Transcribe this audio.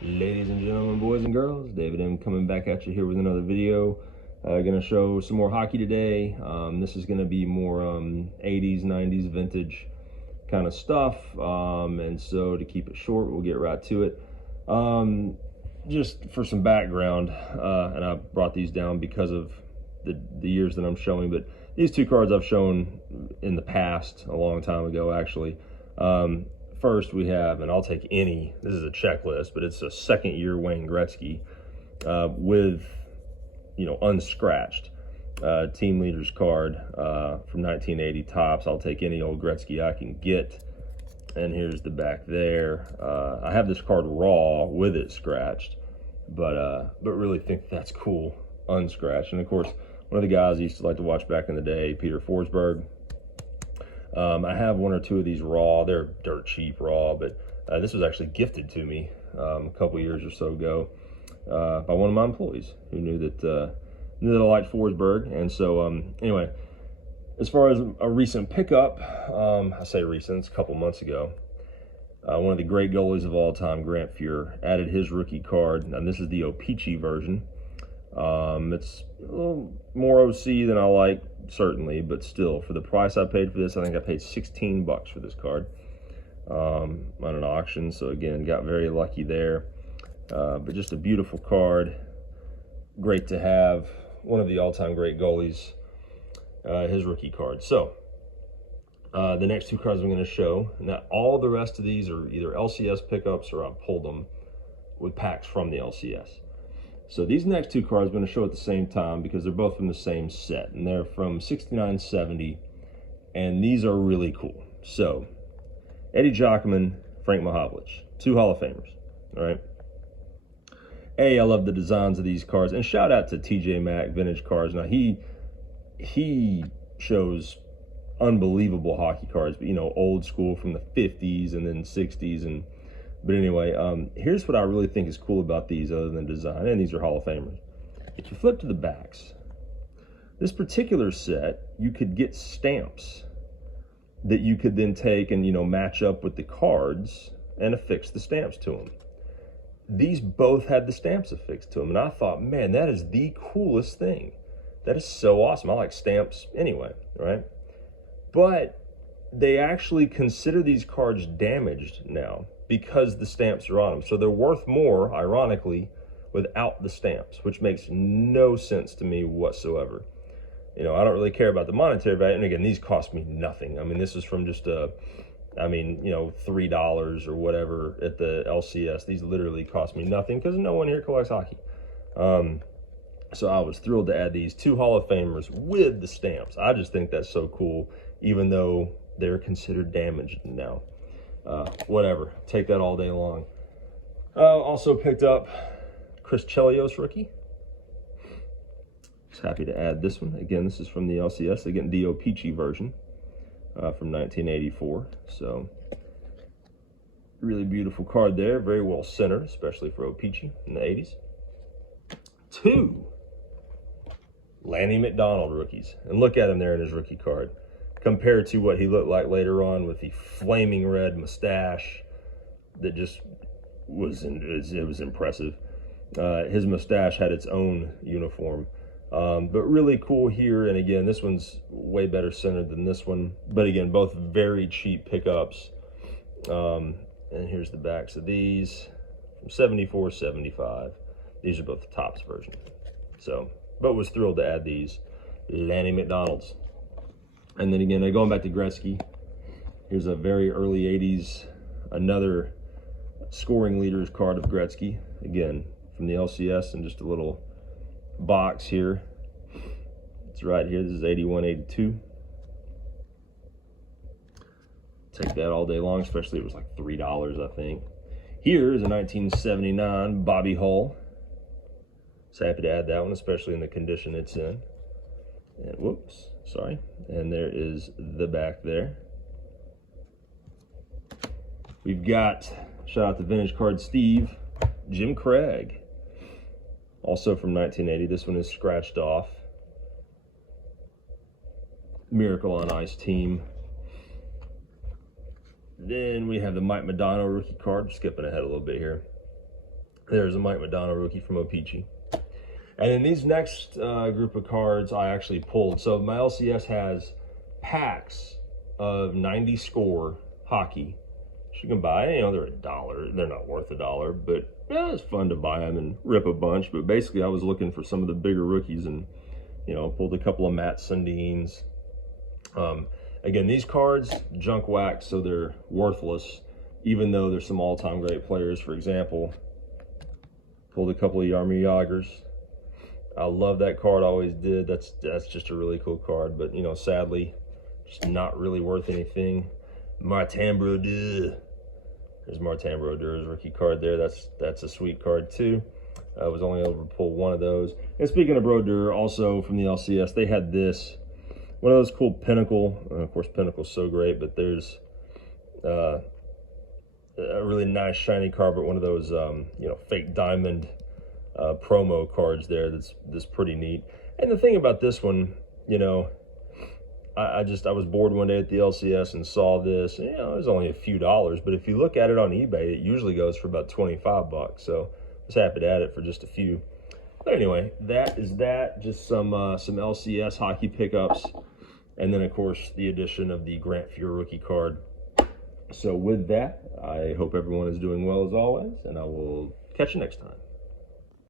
Ladies and gentlemen, boys and girls, David M coming back at you here with another video. Gonna show some more hockey today. This is gonna be more 80s, 90s vintage kind of stuff. And so to keep it short, we'll get right to it. Just for some background, and I brought these down because of the years that I'm showing, but these two cards I've shown in the past, a long time ago actually. First we have, and I'll take any, this is a checklist, but it's a second year Wayne Gretzky with, unscratched. Team leaders card from 1980 tops. I'll take any old Gretzky I can get. And here's the back there. I have this card raw with it scratched, but really think that's cool unscratched. And of course, one of the guys I used to like to watch back in the day, Peter Forsberg. I have one or two of these raw. They're dirt cheap raw, but this was actually gifted to me a couple years or so ago by one of my employees who knew that I liked Forsberg. And so anyway, as far as a recent pickup, I say recent, it's a couple months ago. One of the great goalies of all time, Grant Fuhr, added his rookie card, and this is the O-Pee-Chee version. It's a little more OC than I like, certainly, but still, for the price I paid for this, I think I paid 16 bucks for this card on an auction. So again, got very lucky there. But just a beautiful card. Great to have one of the all-time great goalies, his rookie card. So the next two cards I'm going to show, now all the rest of these are either LCS pickups or I pulled them with packs from the LCS. So these next two cards I'm going to show at the same time because they're both from the same set, and they're from 69-70, and these are really cool. So Eddie Jockman, Frank Mahovlich, two Hall of Famers. All right. I love the designs of these cards, and shout out to TJ Mack Vintage Cards. Now he shows unbelievable hockey cards, but old school from the 50s and then 60s. But anyway, here's what I really think is cool about these other than design, and these are Hall of Famers. If you flip to the backs, this particular set, you could get stamps that you could then take and, match up with the cards and affix the stamps to them. These both had the stamps affixed to them, and I thought, man, that is the coolest thing. That is so awesome. I like stamps anyway, right? But they actually consider these cards damaged now because the stamps are on them. So they're worth more, ironically, without the stamps, which makes no sense to me whatsoever. I don't really care about the monetary value. And again, these cost me nothing. I mean, this is from just $3 or whatever at the LCS. These literally cost me nothing because no one here collects hockey. So I was thrilled to add these two Hall of Famers with the stamps. I just think that's so cool, even though they're considered damaged now. Whatever, take that all day long. Also picked up Chris Chelios rookie. Just happy to add this one. Again, this is from the LCS. Again, the O-Pee-Chee version from 1984. So really beautiful card there. Very well centered, especially for O-Pee-Chee in the 80s. Two Lanny McDonald rookies. And look at him there in his rookie card, compared to what he looked like later on with the flaming red mustache that just was, it was impressive. His mustache had its own uniform, but really cool here. And again, this one's way better centered than this one, but again, both very cheap pickups. And here's the backs of these from 74, 75. These are both the tops version. So, but was thrilled to add these Lanny McDonalds. And then again, going back to Gretzky, here's a very early 80s, another scoring leaders card of Gretzky, again, from the LCS, and just a little box here. It's right here, this is 81, 82. Take that all day long, especially it was like $3, I think. Here is a 1979 Bobby Hull. So happy to add that one, especially in the condition it's in. And whoops, sorry. And there is the back there. We've got, shout out to Vintage Card Steve, Jim Craig. Also from 1980. This one is scratched off. Miracle on Ice team. Then we have the Mike Modano rookie card. Skipping ahead a little bit here. There's a Mike Madonna rookie from O-Pee-Chee. And then these next group of cards I actually pulled. So my LCS has packs of 90 score hockey. You can buy, you know, they're $1. They're not worth $1, but yeah, it's fun to buy them and rip a bunch. But basically, I was looking for some of the bigger rookies and, you know, pulled a couple of Matt Sundins. Again, these cards, junk wax, so they're worthless, even though there's some all-time great players. For example, pulled a couple of Jaromir Jagrs. I love that card, always did. That's just a really cool card, but, you know, sadly, just not really worth anything. Martin Brodeur. There's Martin Brodeur's rookie card there. That's a sweet card too. I was only able to pull one of those. And speaking of Brodeur, also from the LCS, they had this, one of those cool Pinnacle. Of course, Pinnacle's so great, but there's a really nice shiny card, but one of those you know, fake diamond promo cards there. That's pretty neat. And the thing about this one, you know, I was bored one day at the LCS and saw this. You know, it was only a few dollars, but if you look at it on eBay, it usually goes for about 25 bucks. So I was happy to add it for just a few. But anyway, that is that. Just some LCS hockey pickups, and then of course the addition of the Grant Fuhr rookie card. So with that, I hope everyone is doing well as always, and I will catch you next time.